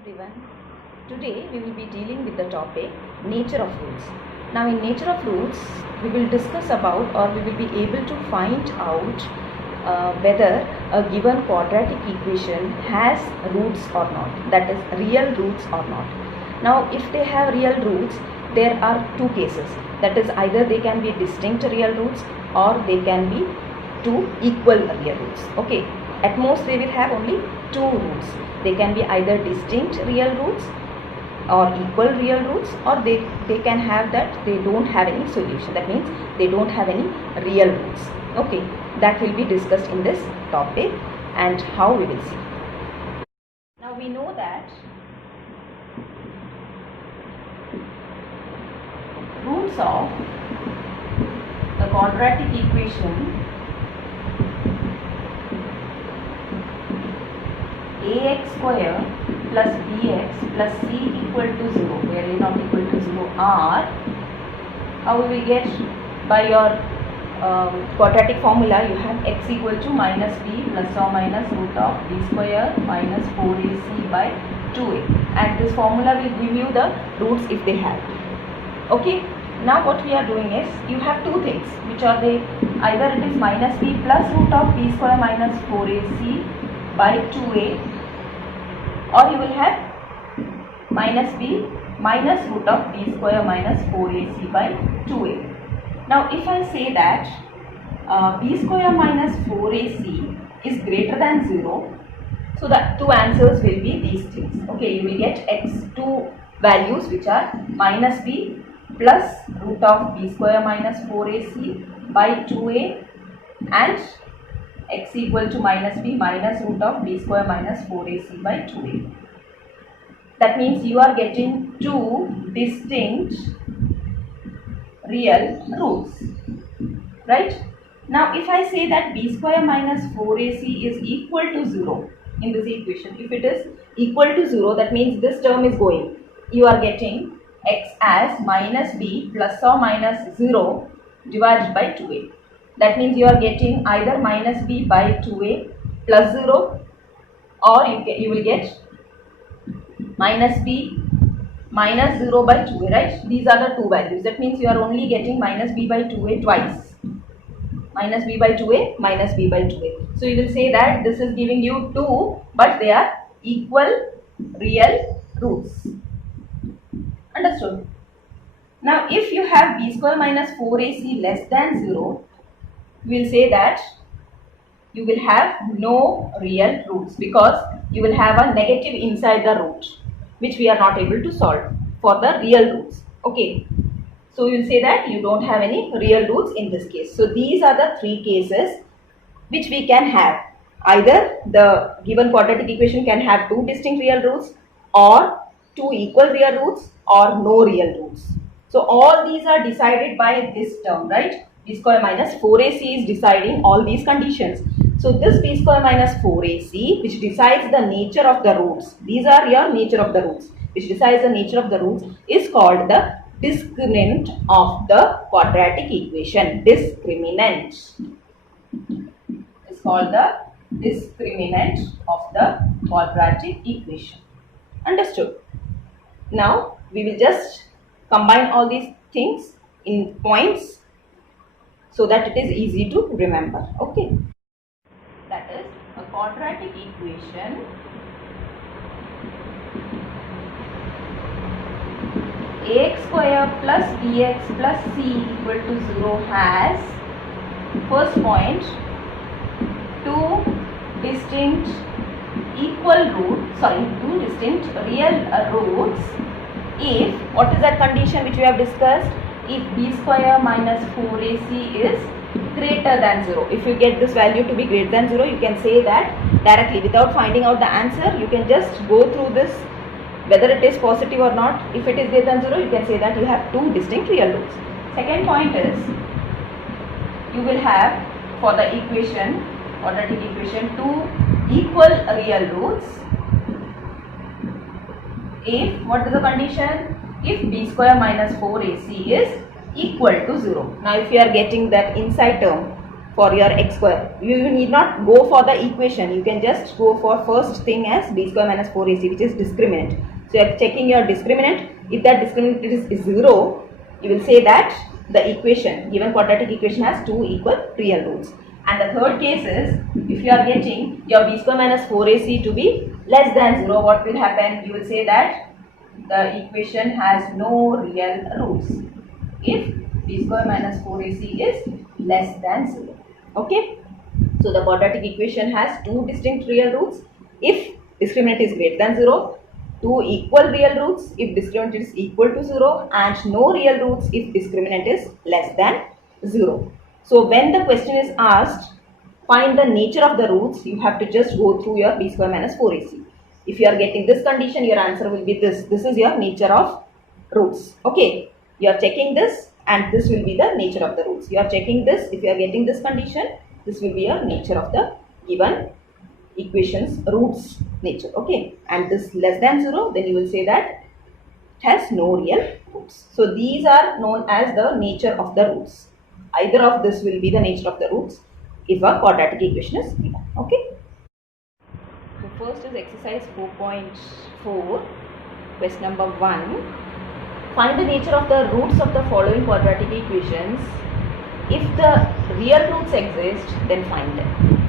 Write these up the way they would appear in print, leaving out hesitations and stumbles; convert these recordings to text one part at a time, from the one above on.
everyone. Today we will be dealing with the topic nature of roots. Now in nature of roots we will discuss about, or we will be able to find out whether a given quadratic equation has roots or not, that is real roots or not. Now if they have real roots, there are two cases, that is either they can be distinct real roots or they can be two equal real roots. Okay, at most they will have only two roots. They can be either distinct real roots or equal real roots, or they can have that they don't have any solution, that means they don't have any real roots. Okay, that will be discussed in this topic and how we will see. Now we know that roots of the quadratic equation ax square plus bx plus c equal to 0, where a not equal to 0 are, how we will get? By your quadratic formula, you have x equal to minus b plus or minus root of b square minus 4ac by 2a, and this formula will give you the roots if they have. Okay, now what we are doing is, you have two things which are the, either it is minus b plus root of b square minus 4ac by 2a, or you will have minus b minus root of b square minus 4ac by 2a. Now if I say that b square minus 4ac is greater than 0, so the two answers will be these things. Okay, you will get x2 values which are minus b plus root of b square minus 4ac by 2a, and x equal to minus b minus root of b square minus 4ac by 2a. That means you are getting two distinct real roots, right? Now if I say that b square minus 4ac is equal to 0 in this equation, if it is equal to 0, that means this term is going, you are getting x as minus b plus or minus 0 divided by 2a. That means you are getting either minus b by 2a plus 0, or you will get minus b minus 0 by 2a, right? These are the two values. That means you are only getting minus b by 2a twice. Minus b by 2a, minus b by 2a. So you will say that this is giving you 2, but they are equal real roots. Understood? Now if you have b square minus 4ac less than 0, we will say that you will have no real roots, because you will have a negative inside the root, which we are not able to solve for the real roots. Okay, so you will say that you don't have any real roots in this case. So these are the three cases which we can have. Either the given quadratic equation can have two distinct real roots, or two equal real roots, or no real roots. So all these are decided by this term, right? B square minus 4ac is deciding all these conditions. So this b square minus 4ac, which decides the nature of the roots, these are your nature of the roots, which decides the nature of the roots, is called the discriminant of the quadratic equation. Discriminant is called the discriminant of the quadratic equation. Understood? Now we will just combine all these things in points so that it is easy to remember. Okay, that is a quadratic equation ax square plus bx plus c equal to 0 has, first point, two distinct real roots if, what is that condition which we have discussed? If b square minus 4ac is greater than 0. If you get this value to be greater than 0, you can say that directly without finding out the answer. You can just go through this, whether it is positive or not. If it is greater than 0, you can say that you have two distinct real roots. Second point is, you will have for the equation, quadratic equation, two equal real roots if, what is the condition? If b square minus 4ac is equal to 0. Now if you are getting that inside term, for your x square. You need not go for the equation. You can just go for first thing as b square minus 4ac, which is discriminant. So you are checking your discriminant. If that discriminant is 0, you will say that the equation, given quadratic equation, has two equal real roots. And the third case is, if you are getting your b square minus 4ac to be less than 0, what will happen? You will say that the equation has no real roots if b square minus 4ac is less than 0. Okay, so the quadratic equation has two distinct real roots if discriminant is greater than 0, two equal real roots if discriminant is equal to 0, and no real roots if discriminant is less than 0. So when the question is asked, find the nature of the roots, you have to just go through your b square minus 4ac. If you are getting this condition, your answer will be this. This is your nature of roots. Okay, you are checking this and this will be the nature of the roots. You are checking this. If you are getting this condition, this will be your nature of the given equation's roots nature. Okay, and this less than 0, then you will say that it has no real roots. So these are known as the nature of the roots. Either of this will be the nature of the roots if a quadratic equation is given. Okay. So first is exercise 4.4, question number 1. Find the nature of the roots of the following quadratic equations. If the real roots exist, then find them.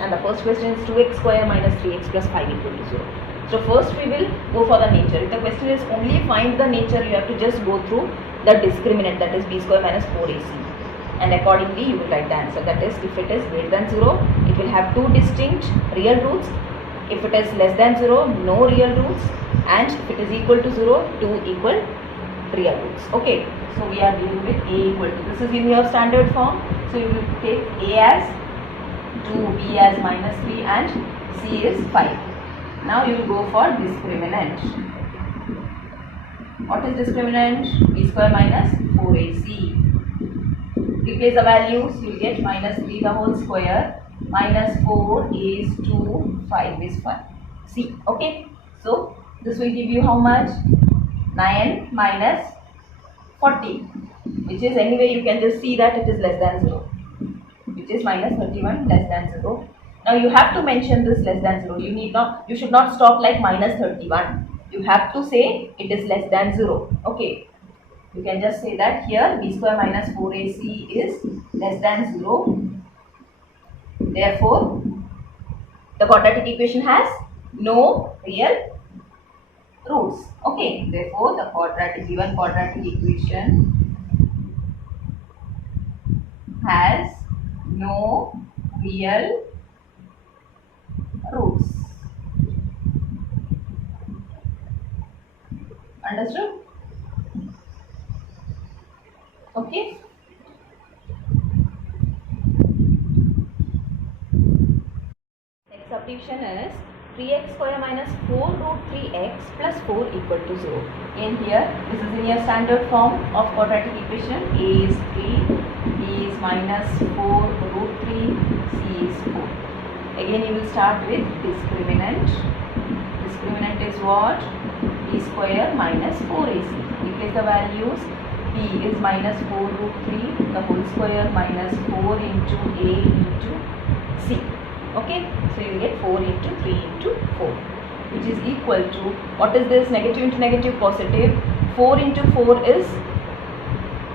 And the first question is 2x square minus 3x plus 5 equal to 0. So first we will go for the nature. If the question is only find the nature, you have to just go through the discriminant, that is b square minus 4ac. And accordingly you will write the answer. That is, if it is greater than 0, it will have two distinct real roots. If it is less than 0, no real roots. And if it is equal to 0, two equal real roots. Okay, so we are dealing with a equal to, this is in your standard form. So you will take a as 2, b as minus 3 and c is 5. Now you will go for discriminant. What is discriminant? B square minus 4ac. Replace the values, you will get minus 3 the whole square, minus 4 is 2, 5 is 1. C. Okay, so this will give you how much? 9 minus 40, which is, anyway you can just see that it is less than 0, which is minus 31 less than 0. Now you have to mention this less than 0. You should not stop like minus 31. You have to say it is less than 0. Okay, you can just say that here b square minus 4ac is less than 0. Therefore, the quadratic equation has no real roots. Okay, therefore the given quadratic equation has no real roots. Understood? Okay. Next subdivision is 3x square minus 4 root 3x plus 4 equal to 0. In here, this is in your standard form of quadratic equation. A is 3, b is minus 4 root 3, c is 4. Again you will start with discriminant. Discriminant is what? b square minus 4ac. Replace the values. b is minus 4 root 3 the whole square minus 4 into a into c. Okay, so you will get 4 into 3 into 4, which is equal to, what is this? Negative into negative positive. 4 into 4 is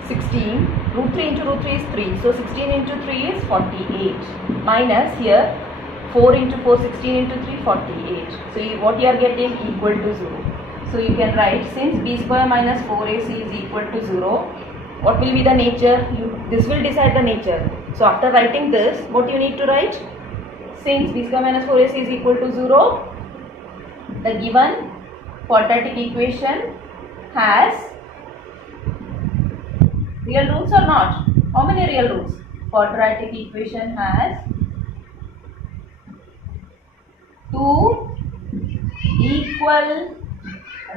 16. Root 3 into root 3 is 3. So 16 into 3 is 48. Minus here 4 into 4, 16 into 3, 48. So what you are getting? Equal to 0. So you can write, since b square minus 4ac is equal to 0, what will be the nature? This will decide the nature. So after writing this, what you need to write? Since b square minus 4ac is equal to 0, the given quadratic equation has real roots or not? How many real roots? Quadratic equation has two equal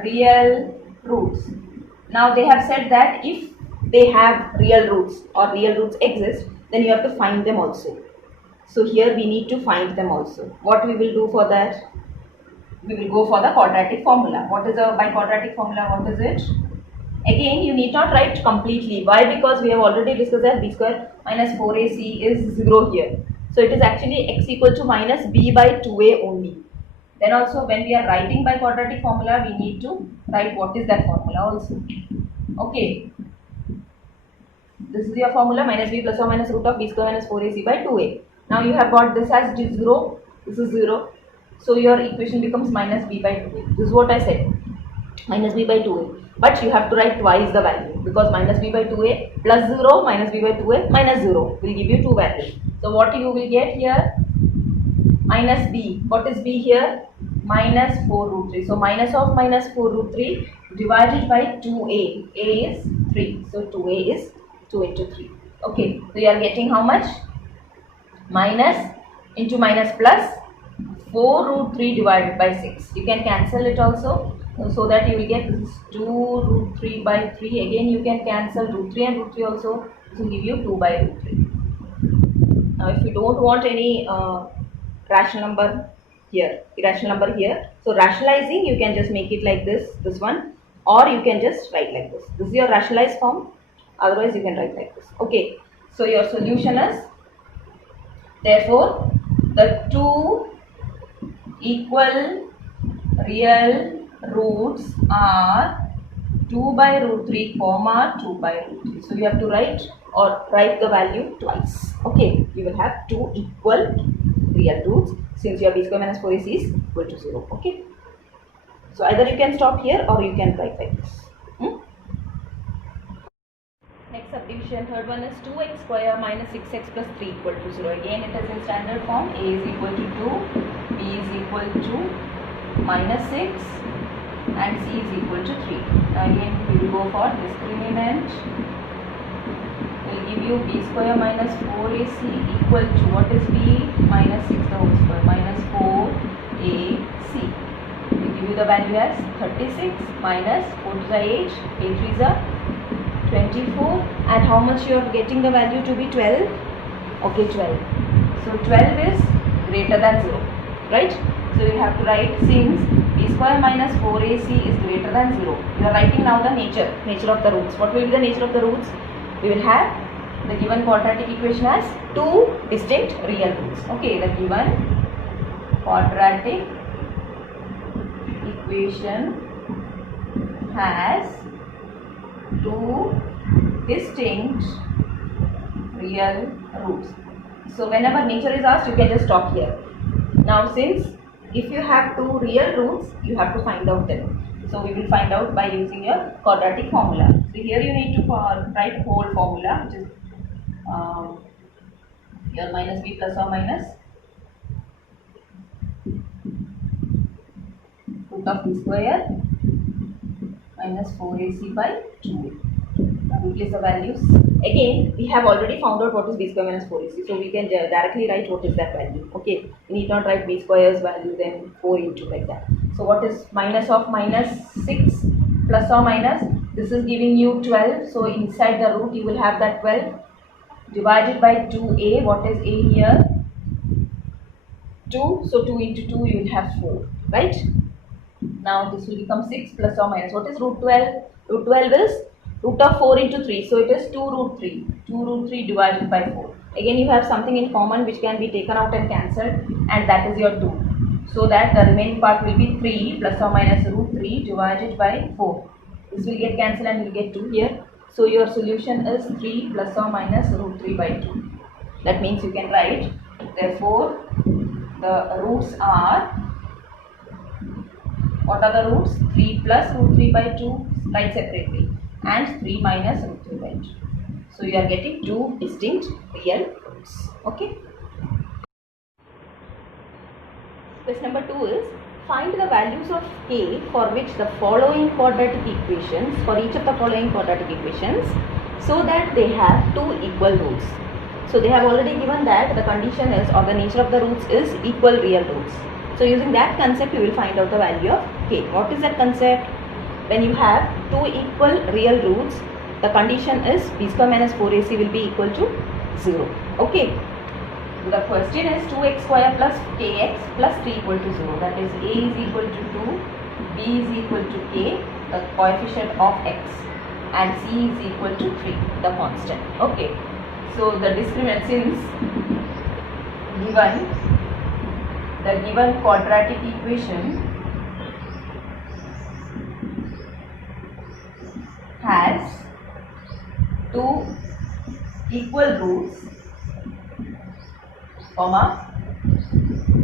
real roots. Now they have said that if they have real roots or real roots exist, then you have to find them also. So here we need to find them also. What we will do for that? We will go for the quadratic formula. What is by quadratic formula? What is it? Again, you need not write completely. Why? Because we have already discussed that b square minus 4ac is 0 here. So it is actually x equal to minus b by 2a only. Then also when we are writing by quadratic formula, we need to write what is that formula also. Okay. This is your formula, minus b plus or minus root of b square minus 4ac by 2a. Now you have got this as 0, this is 0. So your equation becomes minus b by 2a. This is what I said, minus b by 2a. But you have to write twice the value, because minus b by 2a plus 0 minus b by 2a minus 0 will give you two values. So what you will get here, minus b. What is b here? Minus 4 root 3. So minus of minus 4 root 3 divided by 2a. A is 3. So 2a is 2 into 3. Okay. So you are getting how much? Minus into minus plus 4 root 3 divided by 6. You can cancel it also. So that you will get this is 2 root 3 by 3. Again you can cancel root 3 and root 3 also. This will give you 2 by root 3. Now if you don't want any rational number here, irrational number here, so rationalizing you can just make it like this one, or you can just write like this. This is your rationalized form. Otherwise you can write like this. Okay. So your solution is, therefore the two equal real roots are 2 by root 3 comma 2 by root 3. So you have to write the value twice. Okay, you will have two equal real roots since your b square minus 4ac is equal to 0. Okay, so either you can stop here or you can write like this. Next subdivision, third one is 2x square minus 6x plus 3 equal to 0. Again it is in standard form. A is equal to 2, b is equal to minus 6 and c is equal to 3. Now again we will go for discriminant. Will give you b square minus 4ac equal to, what is b? Minus 6 the whole square minus 4ac. Will give you the value as 36 minus 4 to the 8, a 3 is a 24, and how much you are getting the value to be? 12. Okay, 12. So 12 is greater than 0, right? So you have to write, since b square minus 4ac is greater than 0. You are writing now the nature of the roots. What will be the nature of the roots? We will have the given quadratic equation as two distinct real roots. Okay, the given quadratic equation has two distinct real roots. So whenever nature is asked, you can just stop here. Now since if you have two real roots, you have to find out them. So we will find out by using your quadratic formula. So here you need to write whole formula, which is your minus b plus or minus root of b square minus 4ac by 2. Replace the values. Again, we have already found out what is b square minus 4ac. So we can directly write what is that value. Okay, we need not write b square's value then 4 into like that. So what is minus of minus 6 plus or minus? This is giving you 12. So inside the root you will have that 12 divided by 2a. What is a here? 2. So 2 into 2 you will have 4. Right? Now this will become 6 plus or minus. What is root 12? Root 12 is root of 4 into 3. So it is 2 root 3. 2 root 3 divided by 4. Again you have something in common which can be taken out and cancelled, and that is your 2. So that the remaining part will be 3 plus or minus root 3 divided by 4. This will get cancelled and you will get 2 here. So your solution is 3 plus or minus root 3 by 2. That means you can write, therefore the roots are, what are the roots? 3 plus root 3 by 2, write separately, and 3 minus root 3 by 2. So you are getting two distinct real roots. Okay. Question number 2 is, find the values of k for which the following quadratic equations, for each of the following quadratic equations, so that they have two equal roots. So they have already given that the condition is, or the nature of the roots is equal real roots. So using that concept, you will find out the value of k. What is that concept? When you have two equal real roots, the condition is b square minus 4ac will be equal to 0. Okay. The question is 2x square plus kx plus 3 equal to 0. That is, a is equal to 2, b is equal to k, the coefficient of x. and c is equal to 3, the constant. Okay, so the discriminant, since the given quadratic equation has two equal roots, comma,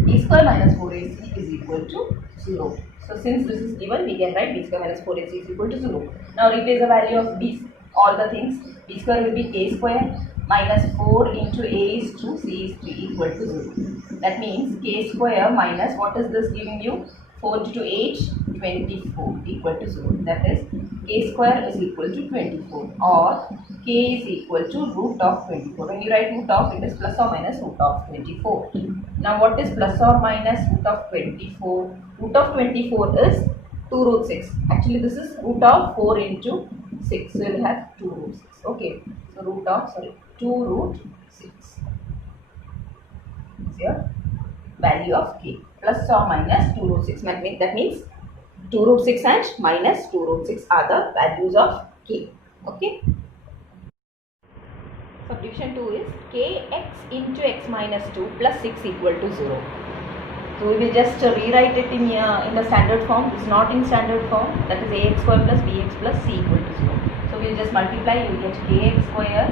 b square minus 4ac is equal to 0. So since this is given, we can write b square minus 4ac is equal to 0. Now replace the value of b, all the things. B square will be k square minus 4 into a is 2, c is 3 equal to 0. That means k square minus, what is this giving you? 4 into 8, 24 equal to 0. That is k square is equal to 24, or k is equal to root of 24. When you write root of, it is plus or minus root of 24. Now what is plus or minus root of 24? Root of 24 is 2 root 6. Actually this is root of 4 into 6. So you will have 2 root 6. Okay. So 2 root 6 is your value of k. Plus or minus 2 root 6. That means 2 root 6 and minus 2 root 6 are the values of k. Okay. Subdivision 2 is kx into x minus 2 plus 6 equal to 0. So we will just rewrite it in the standard form. This is not in standard form. That is ax square plus bx plus c equal to 0. So we will just multiply. You will get kx square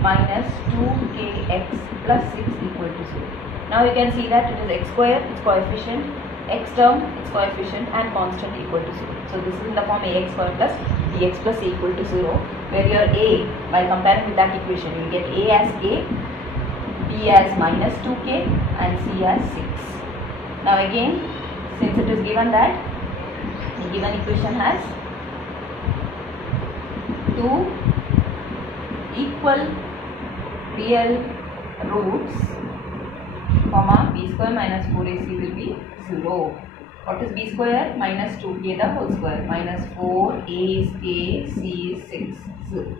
minus 2kx plus 6 equal to 0. Now you can see that it is x square, its coefficient, x term, its coefficient, and constant equal to 0. So this is in the form ax square plus bx plus c equal to 0, where your a, by comparing with that equation, you will get a as k, b as minus 2k, and c as 6. Now again, since it is given that the given equation has two equal real roots, comma, b square minus 4ac will be 0. What is b square? Minus 2k the whole square, minus 4, a is k, c is 6, 0,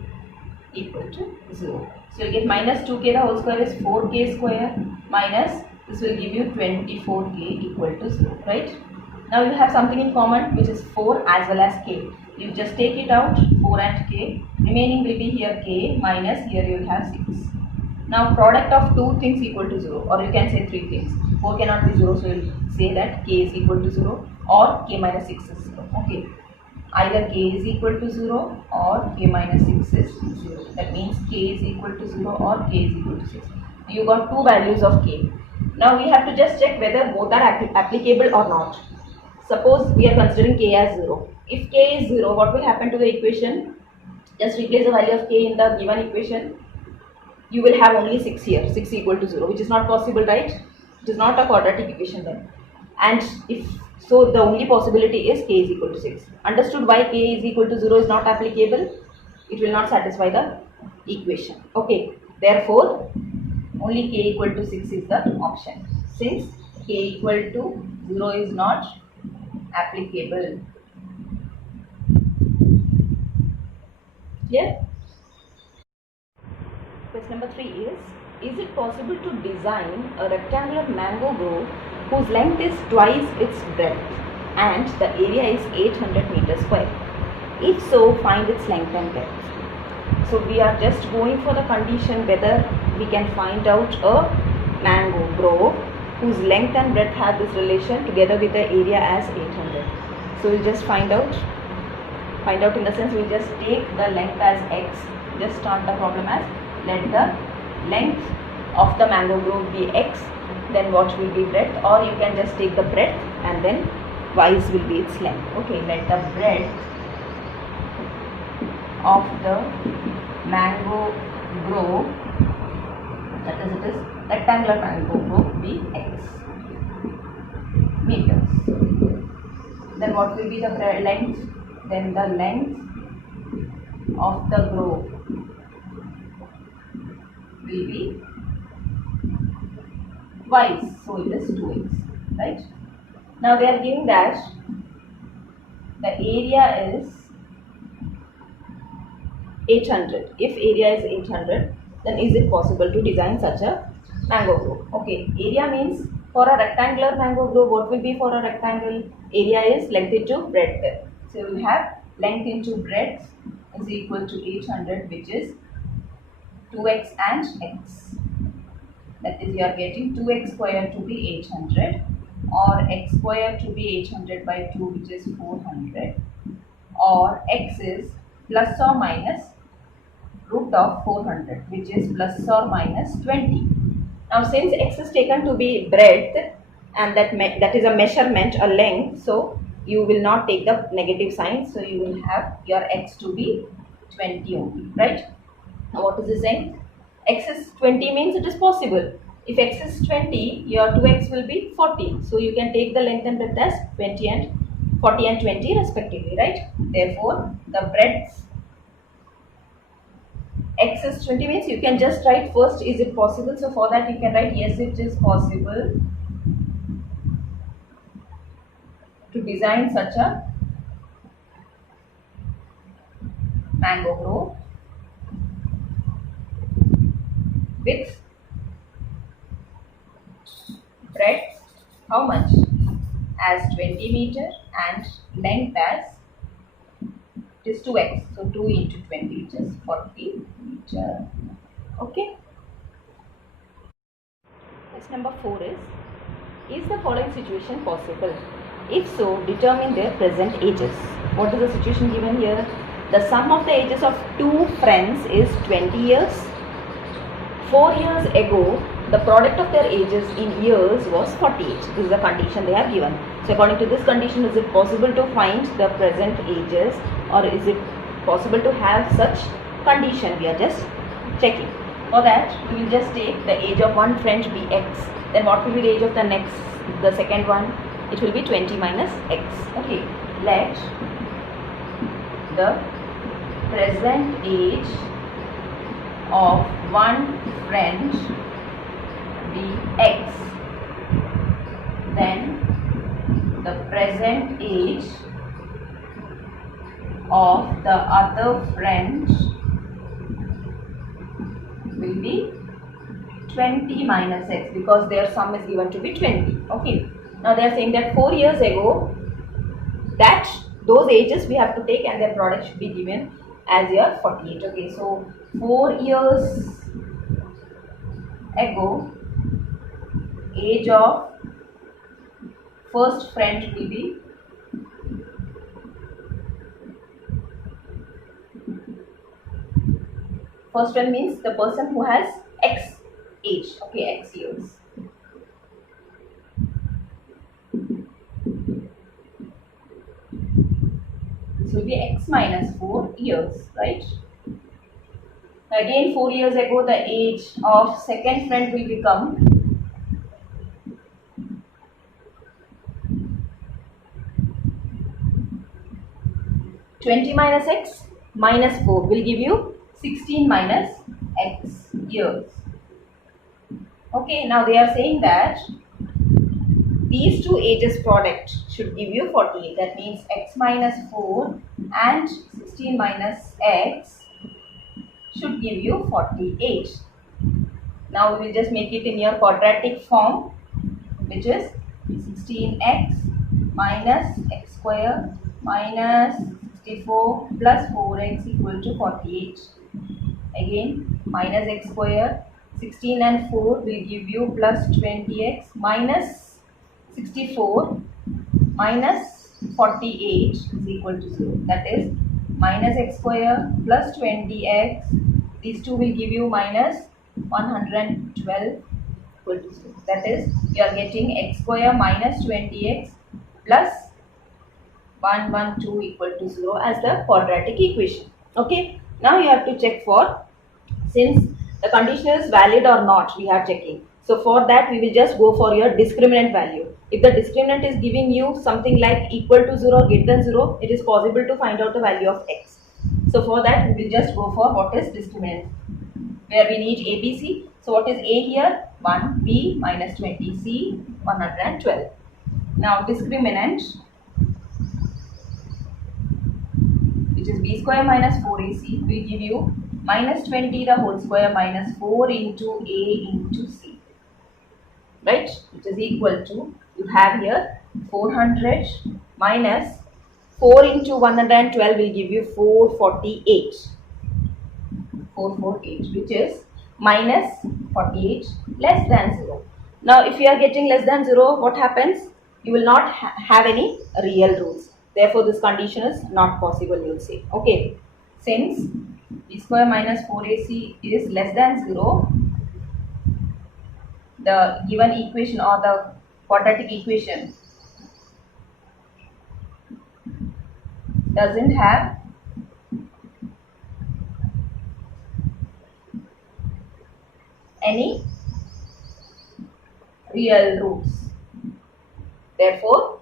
equal to 0. So you get minus 2k the whole square is 4k square, minus, this will give you 24k equal to 0, right? Now you have something in common, which is 4 as well as k. You just take it out, 4 and k, remaining will be here k, minus here you will have 6. Now product of two things equal to 0, or you can say three things. 4 cannot be 0, so you will say that k is equal to 0, or k minus 6 is 0. Okay, either k is equal to 0 or k minus 6 is 0. That means k is equal to 0 or k is equal to 6. You got two values of k. Now we have to just check whether both are applicable or not. Suppose we are considering k as 0. If k is 0, what will happen to the equation? Just replace the value of k in the given equation. You will have only 6 here, 6 equal to 0, which is not possible, right? It is not a quadratic equation then. And if so, the only possibility is k is equal to 6. Understood why k is equal to 0 is not applicable? It will not satisfy the equation. Okay, therefore only k equal to 6 is the option, since k equal to 0 is not applicable. Clear? Question number 3 is it possible to design a rectangular mango grove whose length is twice its breadth and the area is 800 meters square? If so, find its length and breadth. So we are just going for the condition whether we can find out a mango grove whose length and breadth have this relation together with the area as 800. So we'll just find out in the sense we'll just take the length as x, just start the problem as let the length of the mango grove be x, then what will be breadth, or you can just take the breadth and then y will be its length. Okay, let the breadth of the mango grove, that is it is rectangular mango grove, be x meters. Then what will be the length? Then the length of the grove will be y, so it is 2x, right? Now they are giving that the area is 800. If area is 800, then is it possible to design such a mango grove? Okay, area means for a rectangular mango grove, what will be for a rectangle? Area is length into breadth. So we have length into breadth is equal to 800, which is 2x and x. That is, you are getting 2x square to be 800, or x square to be 800 by 2, which is 400, or x is plus or minus root of 400, which is plus or minus 20. Now, since x is taken to be breadth, and that is a measurement, a length, so you will not take the negative sign, so you will have your x to be 20 only, right? Now, what is this saying? X is 20 means it is possible. If x is 20, your 2x will be 40. So you can take the length and breadth as 20 and 40 and 20 respectively, right? Therefore, the breadth x is 20 means you can just write first, is it possible? So for that you can write, yes, it is possible to design such a mango grove with breadth how much? As 20 meter and length as it is 2x. So 2 into 20, which is 40 meter. Okay. Question number 4 is the following situation possible? If so, determine their present ages. What is the situation given here? The sum of the ages of two friends is 20 years. 4 years ago, the product of their ages in years was 48. This is the condition they have given. So according to this condition, is it possible to find the present ages, or is it possible to have such condition? We are just checking. For that, we will just take the age of one friend be x. Then what will be the age of the second one? It will be 20 minus x. Okay, let the present age of one friend be x. Then the present age of the other friend will be 20 minus x, because their sum is given to be 20. Okay. Now they are saying that 4 years ago, that those ages we have to take and their product should be given as year 48. Okay. So 4 years ago, age of first friend will be first one means the person who has x age, okay, x years. This will be x minus 4 years, right? Again, 4 years ago, the age of second friend will become 20 minus x minus 4 will give you 16 minus x years. Okay, now they are saying that these two ages product should give you 48. That means x minus 4 and 16 minus x should give you 48. Now we will just make it in your quadratic form, which is 16x minus x square minus 64 plus 4x equal to 48. Again, minus x square, 16 and 4 will give you plus 20x minus 64 minus 48 is equal to 0. That is minus x square plus 20x. These two will give you minus 112 equal to 0. That is, you are getting x square minus 20x plus 112 equal to 0 as the quadratic equation. Okay. Now you have to check for, since the condition is valid or not, we are checking. So for that we will just go for your discriminant value. If the discriminant is giving you something like equal to 0 or greater than 0, it is possible to find out the value of x. So for that we will just go for what is discriminant, where we need a, b, c. So what is a here? 1, b minus 20, c 112. Now discriminant, which is b square minus 4ac, will give you minus 20 the whole square minus 4 into a into c, right, which is equal to, you have here 400 minus 4 into 112 will give you 448. 448, which is minus 48 less than 0. Now, if you are getting less than 0, what happens? You will not have any real roots. Therefore, this condition is not possible, you will say. Okay. Since b square minus 4ac is less than 0, the given equation or the quadratic equation doesn't have any real roots. Therefore,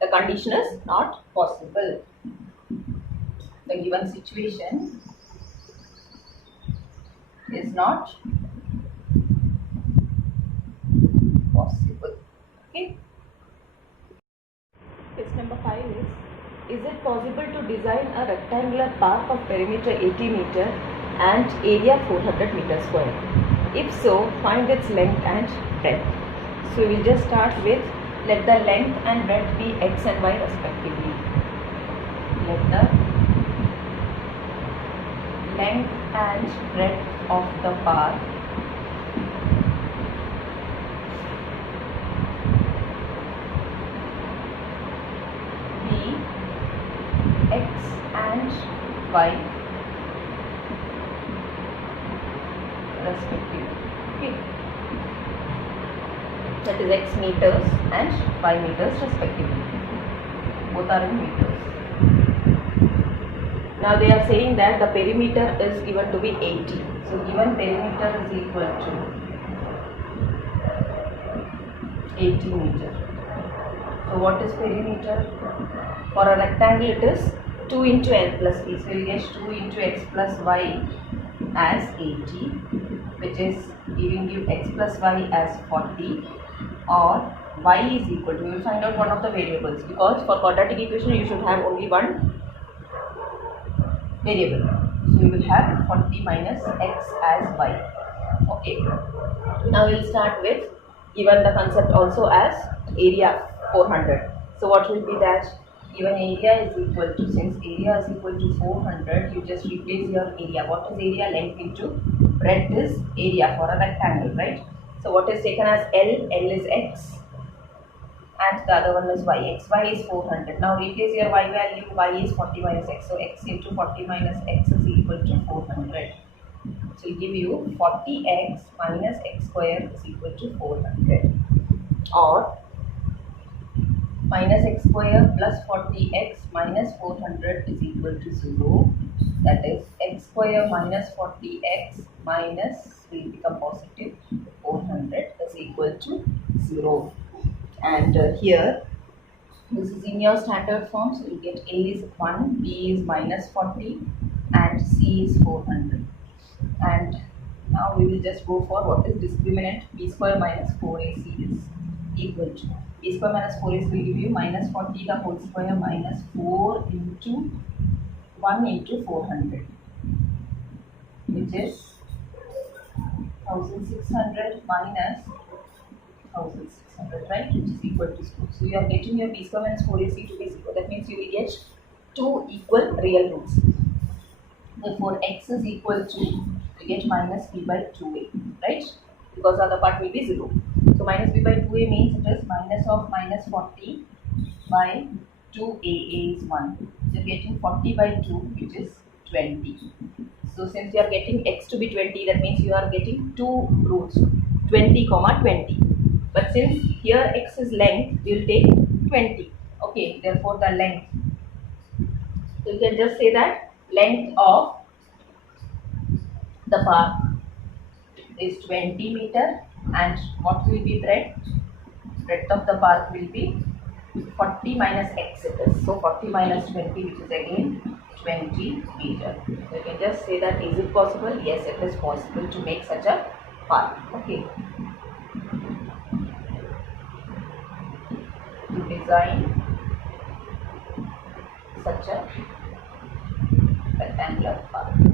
the condition is not possible. The given situation is not possible. Okay. Question number 5 is it possible to design a rectangular park of perimeter 80 meter and area 400 meter square? If so, find its length and breadth. So we will just start with, let the length and breadth be x and y respectively. Let the length and breadth of the park be x and y respectively. Okay. That is x meters and y meters respectively. Both are in meters. Now they are saying that the perimeter is given to be 80. So given perimeter is equal to 80 meter. So what is perimeter? For a rectangle it is 2 into l plus b. So you get 2 into x plus y as 80, which is giving you x plus y as 40, or y is equal to, we will find out one of the variables, because for quadratic equation you should have only one variable. So we will have 40 minus x as y. Okay. Now we will start with, given the concept also as area 400. So what will be that? Given area is equal to, since area is equal to 400, you just replace your area. What is area? Length into breadth is area for a rectangle, right? So what is taken as L? L is x and the other one is y. xy is 400. Now replace your y value. Y is 40 minus x. So x into 40 minus x is equal to 400. So it will give you 40x minus x square is equal to 400, or minus x square plus 40x minus 400 is equal to 0. That is x square minus 40x minus will become positive 400 is equal to 0. And here this is in your standard form. So you get A is 1, B is minus 40 and C is 400. And now we will just go for what is discriminant. B square minus 4ac is equal to, b square minus 4ac will give you minus 40 the whole square minus 4 into 1 into 400, which is 1600 minus 1600, right, which is equal to 0. So you are getting your b square minus 4ac to be 0. That means you will get 2 equal real roots. Therefore x is equal to, we get minus b by 2a, right, because other part will be 0. So minus b by 2a means it is minus of minus 40 by 2a is 1. So you are getting 40 by 2, which is 20. So since you are getting x to be 20, that means you are getting 2 roots, 20 comma 20. But since here x is length, we will take 20. Okay, therefore the length. So you can just say that length of the park is 20 meter, and what will be breadth? Breadth of the park will be 40 minus x it is. So 40 minus 20, which is again 20 meter. So you can just say that, is it possible? Yes, it is possible to make such a park. Okay. To design such a rectangular park.